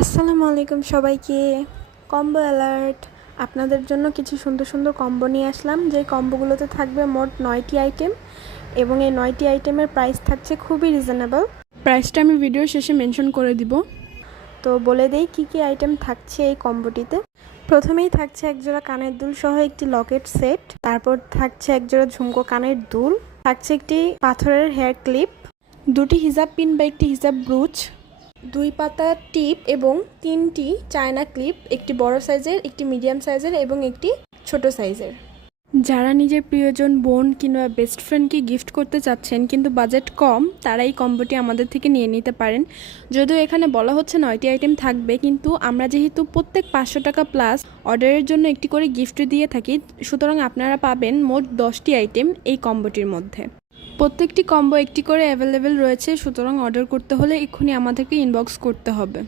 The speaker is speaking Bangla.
আসসালামু আলাইকুম সবাইকে। Combo alert! আপনাদের জন্য কিছু সুন্দর সুন্দর কম্বো নিয়ে আসলাম, যে কম্বোগুলোতে থাকবে মোট 9টি আইটেম এবং এই 9টি আইটেমের প্রাইস থাকছে খুবই রিজনেবল। প্রাইসটা আমি ভিডিও শেষে মেনশন করে দিব। তো বলে দেই কী কী আইটেম থাকছে এই কম্বোটিতে। প্রথমেই থাকছে একজোড়া কানের দুল সহ একটি লকেট সেট, তারপর থাকছে একজোড়া ঝুমকো কানের দুল, থাকছে একটি পাথরের হেয়ার ক্লিপ, দুটি হিজাব পিন বা একটি হিজাব ব্রুচ, 2 পাতা টিপ এবং 3টি চায়না ক্লিপ, একটি বড় সাইজের, একটি মিডিয়াম সাইজের এবং একটি ছোট সাইজের। যারা নিজের প্রিয়জন বোন কিংবা বেস্ট ফ্রেন্ডকে গিফট করতে চাচ্ছেন কিন্তু বাজেট কম, তারা এই কম্বোটি আমাদের থেকে নিয়ে নিতে পারেন। যদিও এখানে বলা হচ্ছে 9টি আইটেম থাকবে, কিন্তু আমরা যেহেতু প্রত্যেক 500 টাকা প্লাস অর্ডারের জন্য একটি করে গিফট দিয়ে থাকি, সুতরাং আপনারা পাবেন মোট 10টি আইটেম এই কম্বোটির মধ্যে। প্রত্যেকটি কম্বো একটি করে অ্যাভেলেবেল রয়েছে, সুতরাং অর্ডার করতে হলে এক্ষুনি আমাদেরকে ইনবক্স করতে হবে।